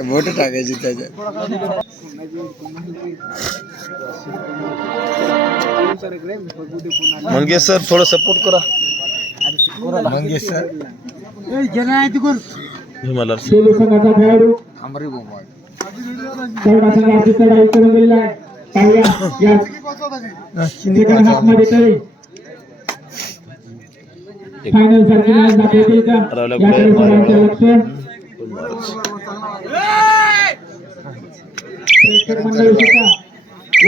बोट टाकायची त्याच्यात. मंगेश सर थोडं सपोर्ट करा. मंगेश सर मला सेलू संघाचा खेळाडू आमरी बोंबाड तेवढा संघाची चढाई करून गेलेला आहे. पाहूया या सेकंड हाफ मध्ये तरी फायनल सारखी मॅच दाखवतील का याकडे सर्वांचे लक्ष. प्रेक्षक मंडळी सुद्धा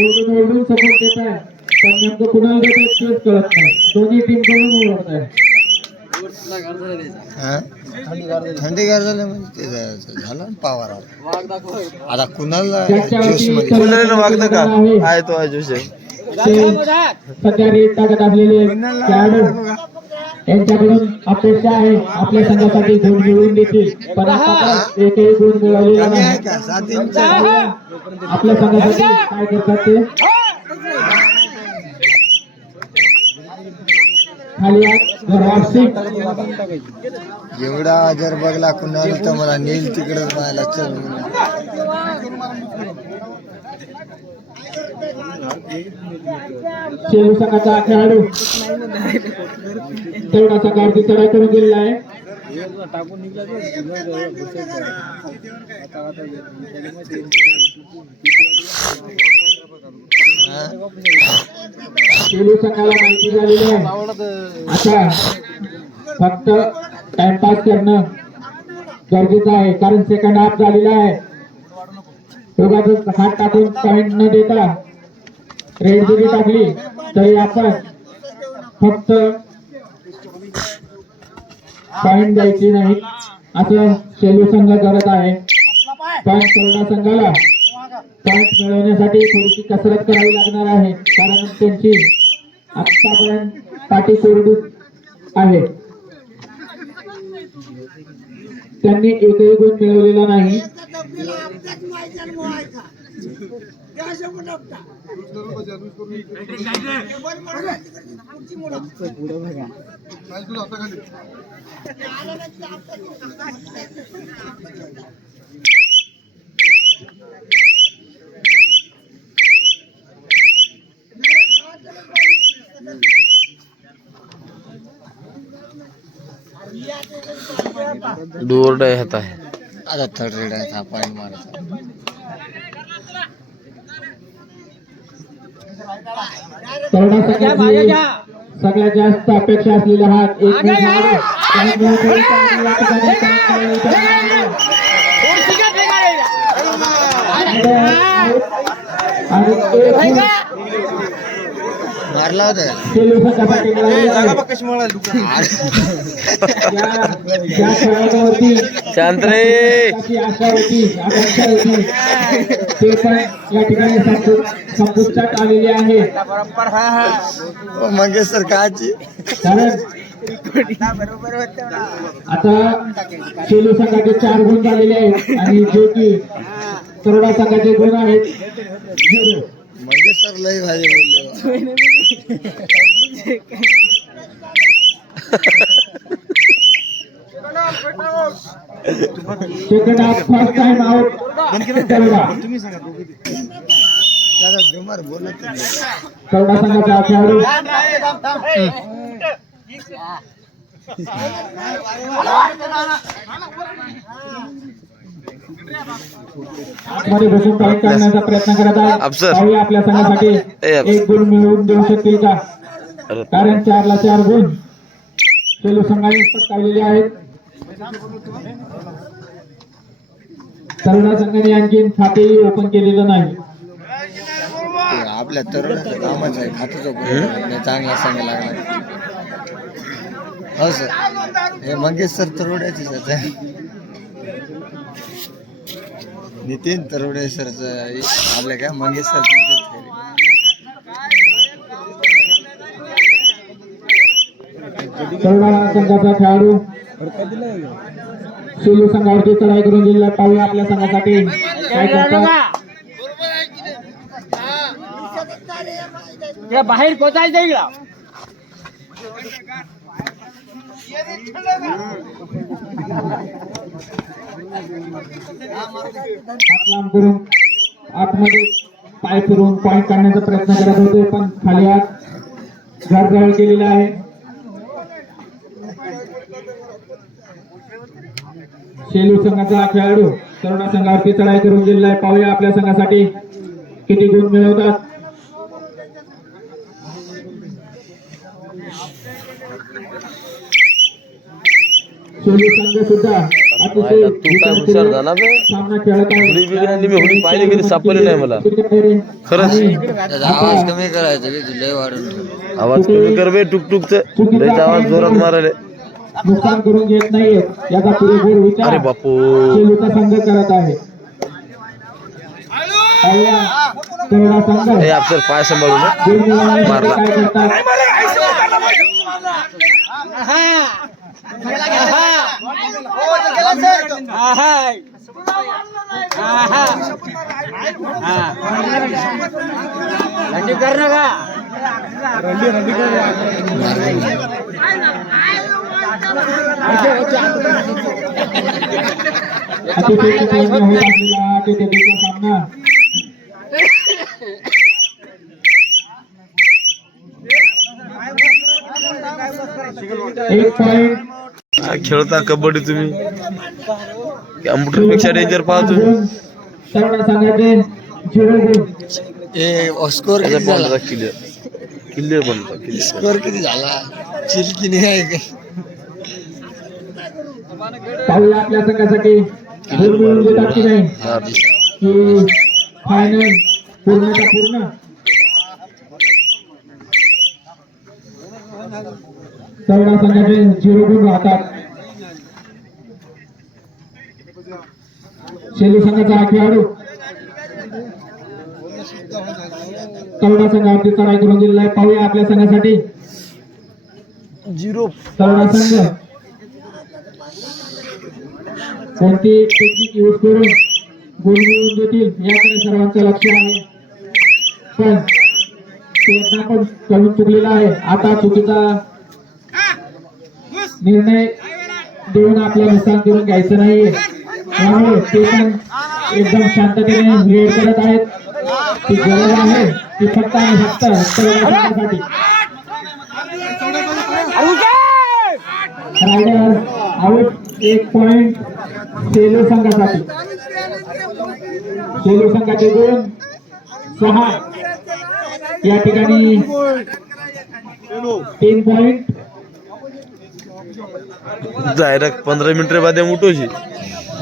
ओरडून सपोर्ट देत आहे, पण नेमकं कुणाला देत आहेत तेच कळत नाही. दोन्ही टीम कडून ओरडत आहे. थंडी गार झालं म्हणजे ते झालं पावारा. आता कुणाला ज्याच्यावरती कुणाला वागतं का आहे तो आहे जोश आहे. सध्या रेट टाकत असलेले खेळाडू यांच्याकडून अपेक्षा आहे आपल्या संघासाठी गुण मिळवून देतील, पण आतापर्यंत एकही गुण मिळवलेला नाही. आपल्या संघासाठी काय करतात ते खाली घरवासी एवढा जर बघला कुणाला तर मला नेल तिकडे पाहायला चल. सेलू संघाचा खेळाडू तेवढा संघावरती चढाई करून गेलेला आहे. सेलू संघाला माहिती झालेली आहे आता फक्त टाइमपास करणं गरजेचं आहे, कारण सेकंड हाफ झालेला आहे. उगाच हात टाकून पॉइंट न देता रेड जरी टाकली तरी आपण फक्त पॉइंट द्यायची नाही असं सेलू संघ करत आहे. पण तरुणा संघाला पॉइंट मिळवण्यासाठी थोडीशी कसरत करावी लागणार आहे, कारण त्यांची आतापर्यंत पाठी कोरडी आहे. त्यांनी एकही गुण मिळवलेला नाही. डोर डे होता है. आता थर्ड रेड आहे, हा पॉइंट मारायचा. तरुणा संघाची सगळ्यात जास्त अपेक्षा असलेला हा एक गुण आहे. त्यामुळे थोडी चांगली या ठिकाणी काम आणि एक गुण मारला होता सेलू संघासाठी मिळालेला आहे. ज्या खेळाडूवरती शांत रे. अशी आशा होती, अपेक्षा होती, ते पण या ठिकाणी संपुष्टात आलेले आहे. मंगेश सर काची कारण आता सेलू संघाचे 4 गुण झालेले आहेत आणि जे की तरुणा संघाचे गुण आहेत 0. मंगेश सर लय भाजी बोलले. Second half first time out तरुणा त्याला जुमार बोलत तरुणा संघाचा खेळाडू मध्ये बसून पॉईंट काढण्याचा प्रयत्न करत आहे. पाहूया आपल्या संघासाठी एक गुण मिळवून देऊ शकतील का, कारण 4 ला 4 गुण सेलू संघाने पटकावलेले आहेत. तरुणा संघाने आणखी खातेही ओपन केलेलं नाही. आपल्या तरुणाचं कामच आहे, खात्याचं चांगला संघ लागला. हो सर, हे मंगेश सर तरुड्याचे सर, नितीन तरुडे सरचं आपल्या काय मंगेश सर. तरुणा संघाचा खेळाडू सेलू संघावरती चढाई करून गेलेला. पाहूया आपल्या संघासाठी काय करतात. बाहेर पोचायचं इकडं. हात लांब करून आतमध्ये पाय फिरून पॉईंट काढण्याचा प्रयत्न करत होते, पण खाली हात घरजवळ केलेला आहे. शेलू संघाचा खेळाडू तरुणा संघावरती चढाई करून गेलेला आहे. पाहूया आपल्या संघासाठी किती गुण मिळवतात. शेलू संघ सुद्धा अतिशय हुशार झाला बे. सामना खेळत आहे. हुडी बिडी आणली मी, हुडी पाहिली कधी सापडली नाही मला. खरंच त्याचा आवाज कमी करायचा रे, लय वाढून आवाज कमी कर बे, टुकटुकचं लयच आवाज जोरात मारायले. नुकसान करून घेत नाहीये याचा पुरेपूर विचार अरे बापू, शेलूचा संघ करत आहे. पाहूया तरुणा संघ हे अफसर पाय सांभाळून गुण मिळवण्यासाठी मारला. काय करतात. अतिशय प्रयत्न होत असलेला टी20 सामना एक पॉइंट. काय खेळता कबड्डी तुम्ही, कॅम्प्युटर पेक्षा डेंजर पाहा तुम्ही. तरुणा संघाचे 0 गुण. स्कोर किती झाला? किल्ले बनता किल्ले. स्कोर किती झाला? चिलकी नाही आहे का? पाहूया आपल्या संघासाठी गुण मिळवून देतात की नाही, की फायनल पूर्णचा पूर्ण. तरुणा संघाचे 0 गुण राहतात. शेलू संघाचा हा खेळाडू तरुणा संघावरती चढाई करून दिलेला आहे. पाहूया आपल्या संघासाठी 0. तरुणा संघ कोणती टेक्निक यूज करून गुण मिळवून देतील याकडे सर्वांचं लक्ष आहे, पण ते एकदा पण करून चुकलेला आहे. आता चुकीचा निर्णय देऊन आपलं नुकसान करून घ्यायचं नाहीये, त्यामुळे ते पण एकदम शांततेने वेळ करत आहेत. ती गरज आहे ती फक्त आणि फक्त तरुणासाठी. Rider out. 1 पॉइंट शेलू संघासाठी. शेलू संघाचे गुण 6. या ठिकाणी 3 पॉइंट. डायरेक्ट 15 मिनिटं बाद उठवशी,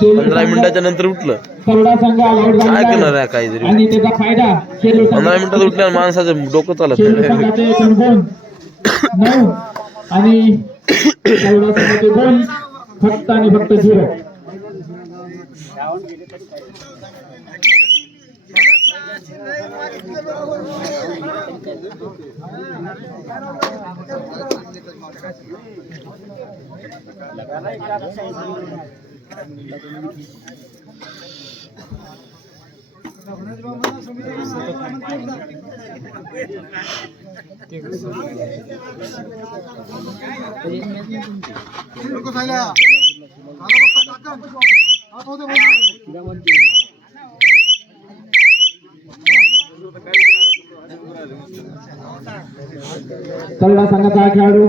15 मिनिटाच्या नंतर उठलं तरुणा संघ आउट काय करणार झाला आहे काहीतरी. आणि त्याचा फायदा शेलू 15 मिनिटात उठल्यावर माणसाचं डोकं चालत शेलू नाही. संघाचे एकूण गुण 9 आणि तरुणा संघाचे गुण फक्त आणि फक्त 0. तरुणा संघाचा खेळाडू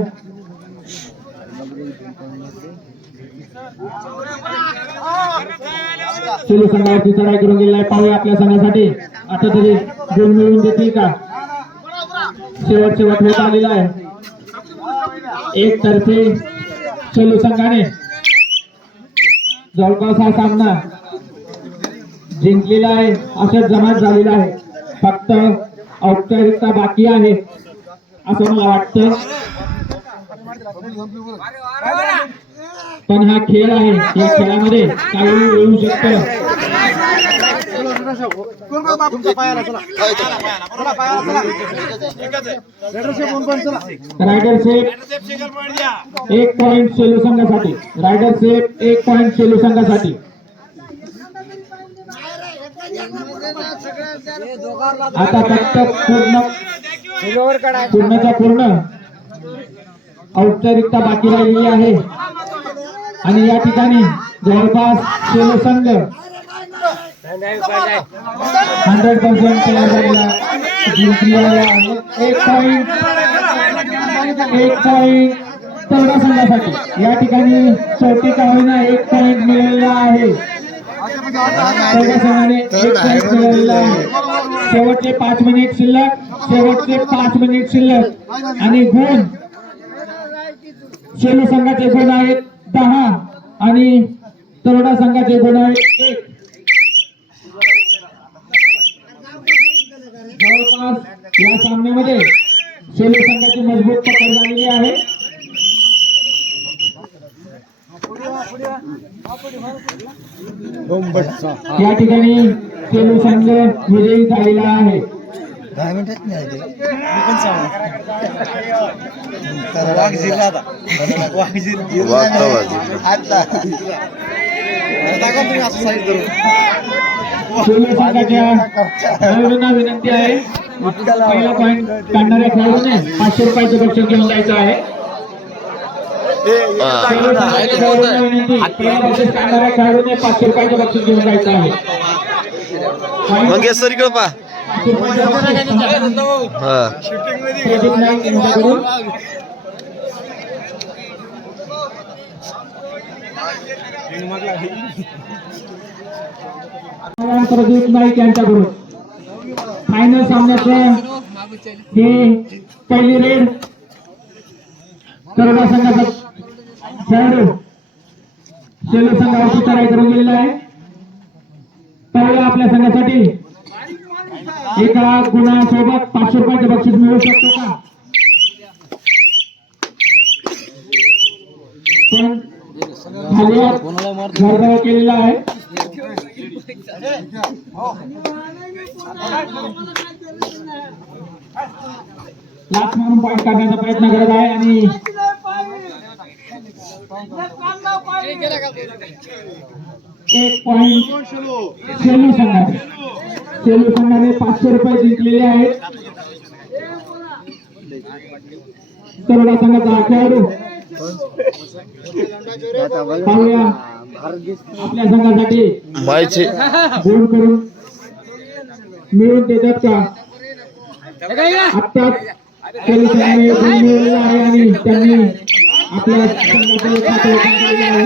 शेलू संघावरती चढाई करून गेलेला आहे. पाहूया आपल्या संघासाठी आता तरी गुण मिळवून देतील का. शेवट होत आलेला आहे. एक तर्फे शेलू संघाने जवळपास हा सामना जिंकलेला आहे, असं जमात झालेला आहे. फक्त औपचारिकता बाकी आहे असं मला वाटतं, पण हा खेळ आहे, या खेळामध्ये काही होऊ शकतं. रायडर सेफ 1 पॉइंट शेलू संघासाठी. रायडर सेफ 1 पॉइंट शेलू संघासाठी. आता फक्त पूर्णच्या पूर्ण औपचारिकता बाकी राहिलेली आहे आणि या ठिकाणी जवळपास सेलू संघ 100% तयार झालेला जिंकलेला आहे. एक पॉइंट तेवढ्या संघासाठी या ठिकाणी शेवटी का होईना 1 पॉइंट मिळालेला आहे. तेवढ्या संघाने 1 पॉइंट मिळालेला आहे. शेवटचे 5 मिनिट शिल्लक आणि गुण सेलू संघाचे गुण आहेत 10 आणि तरोडा संघाचे गुण आहेत 1. जवळपास या सामन्यामध्ये सेलू संघाची मजबूत पकड झालेली आहे. या ठिकाणी सेलू संघ विजयी झालेला आहे. 10 मिनिटात नाही दिला. सेलू संघाच्या खेळाडूंना विनंती आहे पहिला पॉइंट काढणाऱ्या खेळाडूने 500 रुपयाचं बक्षीस घेऊन जायचं आहे. सेलू संघाच्या खेळाडूंना विनंती पहिला बक्षीस काढणाऱ्या खेळाडूने 500 रुपयाचं बक्षीस घेऊन जायचं आहे. मंगेश सर इकडे पहा. हा प्रदीप नाईक यांच्याकडून प्रदीप नाईक यांच्याकडून फायनल सामन्याचं ही पहिली रेड तरोडा संघाचा खेळाडू सेलू संघावरती चढाई करून गेलेला आहे. त्यावेळी आपल्या संघासाठी एका गुणासोबत 500 रुपयाचं बक्षीस मिळू शकतो का? पण घरगाव केलेला आहे. लाच म्हणून पॉईंट काढण्याचा प्रयत्न करत आहे आणि एक पॉईंट सेलू संघाने 500 रुपये जिंकलेले आहेत. तरोडा संघाचा खेळाडू पाहूया आपल्या संघासाठी गुण करून मिळून देतात का? आत्ताच सेलू संघाने गुण मिळवलेला आहे आणि त्यांनी आपल्या संघाचे खाते ओपन केलेले आहे.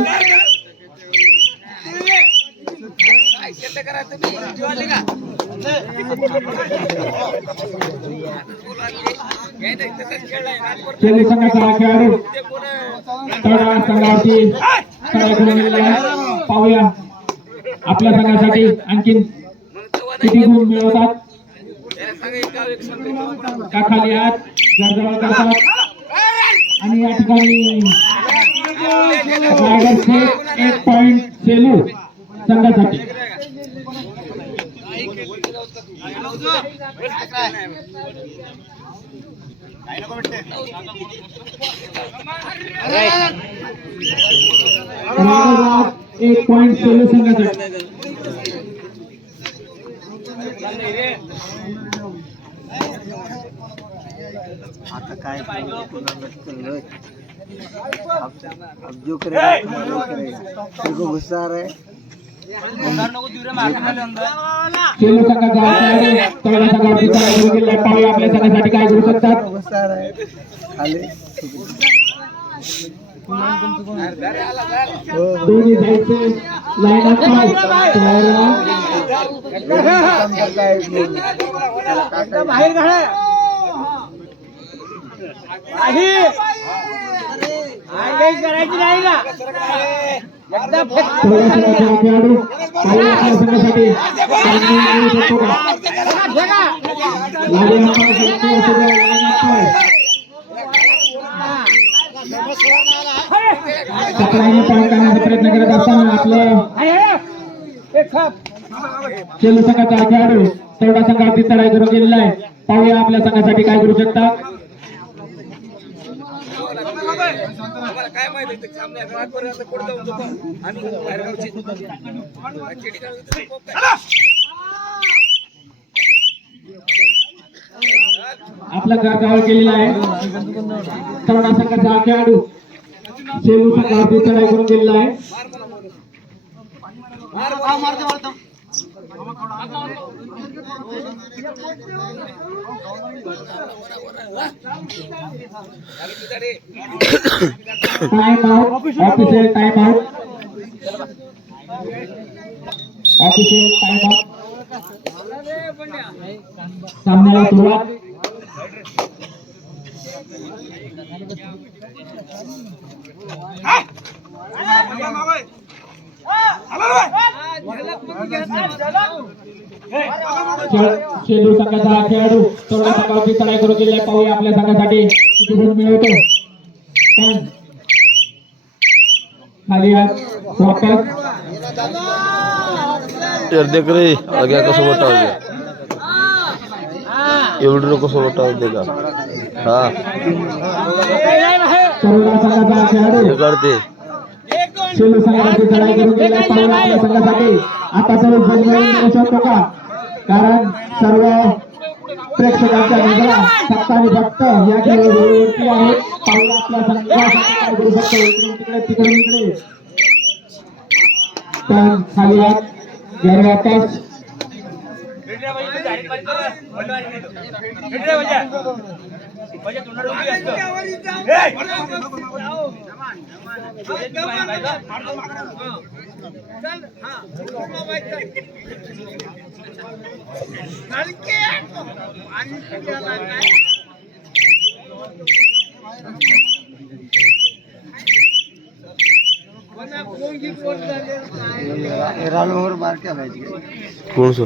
सेलू संघाचा खेळाडू तरोडा संघावरती चढाई करून गेलेला आहे. पाहूया आपल्या संघासाठी आणखीन किती गुण मिळवतात. का खाली हात जवळ करतात आणि या ठिकाणी रायगडचे 1 पॉइंट सेलू संघासाठी. रायगड 1 पॉइंट सेलू संघासाठी. आता काय अब जो करेगा तेरे को गुस्सा आ रहा है. सेलू संघाचा खेळाडू तरोडा संघावरती चढाई करून गेलेला आहे. पाहूया आपल्या संघासाठी काय करू शकतात. गुस्सा आ रहा है. आले दोन्ही साईडचे लाईन अप करायची नाही का? खेळाडू आपल्या संघासाठी पकडायला पॉईंट करण्याचा प्रयत्न करत असताना आपलं सेलू संघाचा खेळाडू तरोडा संघावरती चढाई करून गेलेला आहे. पाहूया आपल्या संघासाठी काय करू शकतात. काय माहिती आपला गाव केलेला आहे. तरोडा संघाचा खेळाडू सेलू संघावरती चढाई करून गेलेला आहे. Time out official time out official time out सामन्याला सुरुवात चेंडू संघाचा खेळाडू तेवढ्या संघावरती चढाई करू गेले पाहूया आपल्या संघासाठी किती गुण मिळवतो पण खाली वापस यार देख रे आगे कसं मोठा होते एवढं कसं मोठा होते का हा तेवढ्या संघाचा खेळाडू हे करते चेंडू संघावरती चढाई करू गेले पाहूया आपल्या संघासाठी आता सर्व गुण मिळवू शकतो का कारण सर्व प्रेक्षकांच्या नजरा फक्त आणि फक्त या खेळाडूवरती आहेत पाहूया आपल्या संघासाठी काय करू शकतो इकडून तिकडे तिकडून इकडे पण खाली घर वापस कोण सो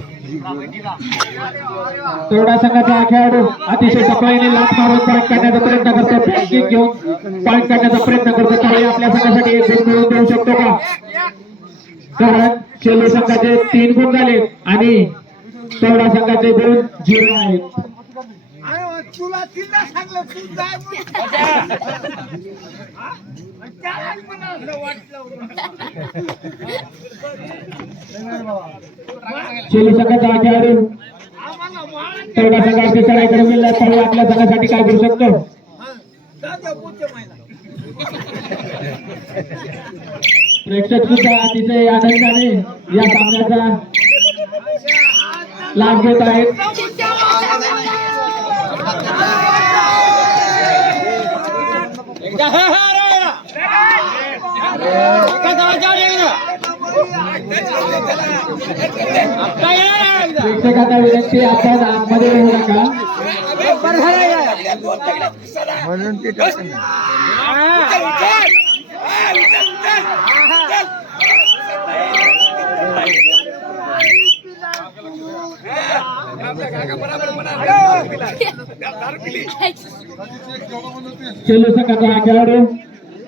तेवढा संघाचा खेळाडू अतिशय सफाईने लाथ मारून पॉईंट करण्याचा प्रयत्न करतो बॅटिंग घेऊन पॉईंट करण्याचा प्रयत्न करतो त्यावेळी आपल्या संघासाठी एक गुण मिळवून देऊ शकतो का कारण चेंडू संघाचे 3 गुण झाले आणि तेवढा संघाचे गुण 0 आहेत तुला तिला सांगलं तू जाय चेंडू संघाचा खेळाडू तेवढा संघाची चढाई करून गेला तर आपल्या संघासाठी काय करू शकतो प्रेक्षक सुद्धा अतिशय आनंदाने या सामन्याचा लाभ घेत आहेत प्रेक्षकांना विनंती आपण आतमध्ये येऊ नका म्हणून ते टाकतं ना. चेंडू संघाचा खेळाडू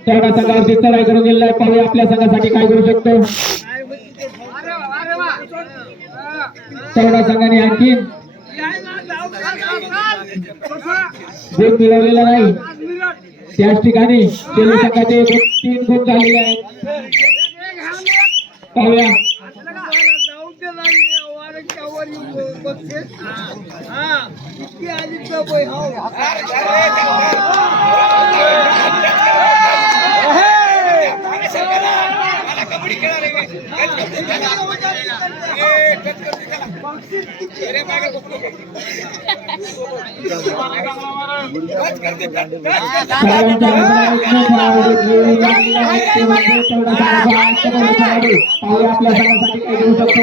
तेवढा संघावरती चढाई करून गेलेला आहे पाहूया आपल्या संघासाठी काय करू शकतो तेवढा संघाने आणखी गुण मिळवलेला नाही त्याच ठिकाणी चेंडू संघाचे 3 गुण झालेले आहेत पाहूया आपल्या संघासाठी काय देऊ शकतो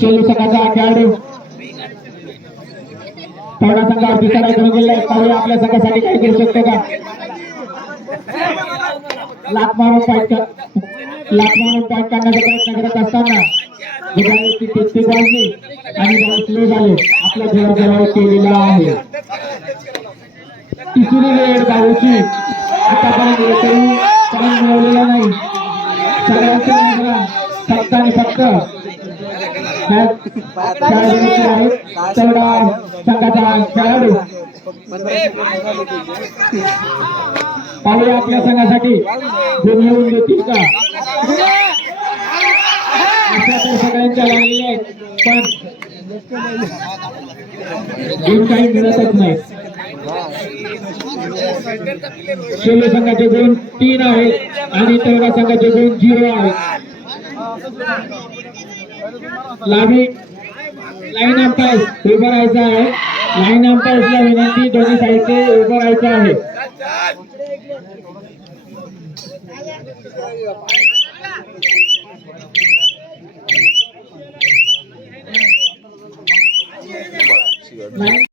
चेंडू संघाचा खेळाडू तेवढा संघावरती चढाई करून गेलाय पाहूया आपल्या संघासाठी काय करू शकतो का लाथ मारून पॉईंट करण्याचा प्रयत्न करत असताना टेक्निक वाढली आणि स्लो झाले आपल्या खेळाजवळ केलेला आहे तिसरी वेळ गावची आतापर्यंत एकही पॉईंट मिळवलेला नाही सगळ्यांच्या नजरा फक्त आणि फक्त तेवढा संघाचा खेळाडू पाहूया आपल्या संघासाठी गुण येऊन देतील का अशा तर सगळ्यांच्या लागलेल्या आहेत पण गुण काही मिळतच नाही. शेल्ले संघाचे गुण 3 आहेत आणि तळगा संघाचे गुण 0 आहेत. लाईन अंपायर उभं राहायचं आहे. लाईन अंपायर्सला विनंती, दोन्ही साईडचे उभं राहायचं आहे. लाईन